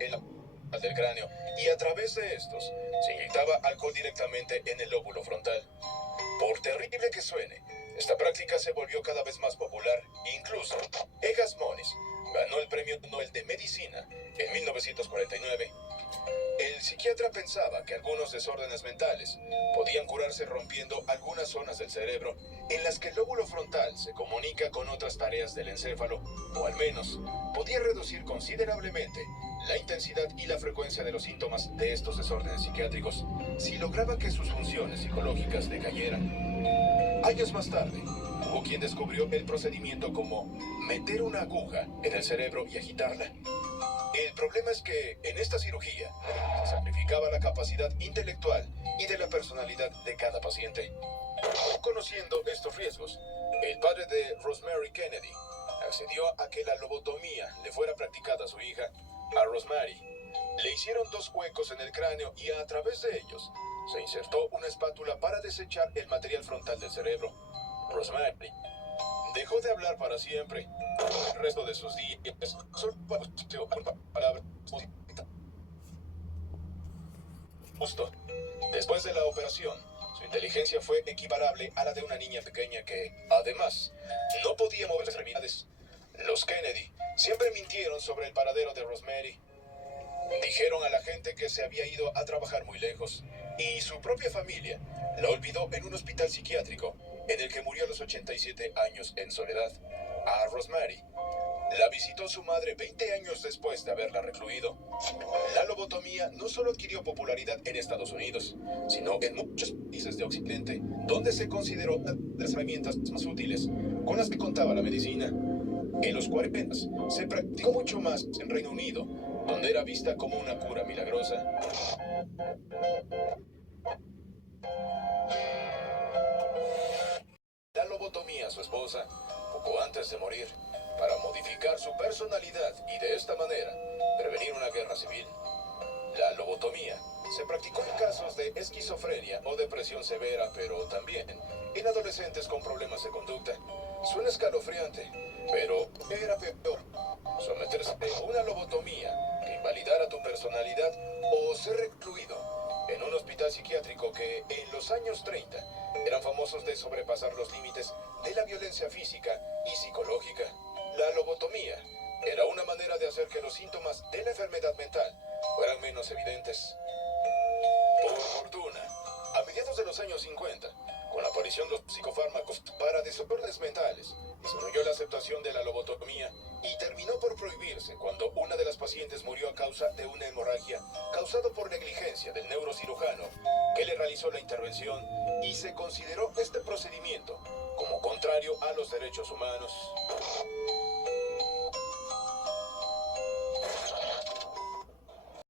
en la del cráneo y a través de estos se inyectaba alcohol directamente en el lóbulo frontal. Por terrible que suene, esta práctica se volvió cada vez más popular. Incluso Egas Moniz ganó el Premio Nobel de Medicina en 1949. El psiquiatra pensaba que algunos desórdenes mentales podían curarse rompiendo algunas zonas del cerebro en las que el lóbulo frontal se comunica con otras tareas del encéfalo, o al menos podía reducir considerablemente la intensidad y la frecuencia de los síntomas de estos desórdenes psiquiátricos si lograba que sus funciones psicológicas decayeran. Años más tarde, hubo quien descubrió el procedimiento como meter una aguja en el cerebro y agitarla. El problema es que en esta cirugía se sacrificaba la capacidad intelectual y de la personalidad de cada paciente. Conociendo estos riesgos, el padre de Rosemary Kennedy accedió a que la lobotomía le fuera practicada a su hija. A Rosemary le hicieron 2 huecos en el cráneo y a través de ellos se insertó una espátula para desechar el material frontal del cerebro. Rosemary dejó de hablar para siempre. El resto de sus días solo pronunció palabras. Justo después de la operación, su inteligencia fue equiparable a la de una niña pequeña que, además, no podía mover las extremidades. Los Kennedy siempre mintieron sobre el paradero de Rosemary. Dijeron a la gente que se había ido a trabajar muy lejos, y su propia familia la olvidó en un hospital psiquiátrico, en el que murió a los 87 años en soledad. A Rosemary la visitó su madre 20 años después de haberla recluido. La lobotomía no solo adquirió popularidad en Estados Unidos, sino en muchos países de Occidente, donde se consideró una de las herramientas más útiles con las que contaba la medicina. En los 40 se practicó mucho más en Reino Unido, donde era vista como una cura milagrosa. La lobotomía a su esposa poco antes de morir para modificar su personalidad y de esta manera prevenir una guerra civil. La lobotomía se practicó en casos de esquizofrenia o depresión severa, pero también en adolescentes con problemas de conducta. Suena escalofriante, pero era peor someterse a una lobotomía que invalidara tu personalidad o ser recluido en un hospital psiquiátrico que en los años 30 eran famosos de sobrepasar los límites de la violencia física y psicológica. La lobotomía era una manera de hacer que los síntomas de la enfermedad mental fueran menos evidentes. Por fortuna, a mediados de los años 50, con la aparición de los psicofármacos para desórdenes mentales, disminuyó la aceptación de la lobotomía y terminó por prohibirse cuando una de las pacientes murió a causa de una hemorragia causada por negligencia del neurocirujano que le realizó la intervención, y se consideró este procedimiento como contrario a los derechos humanos.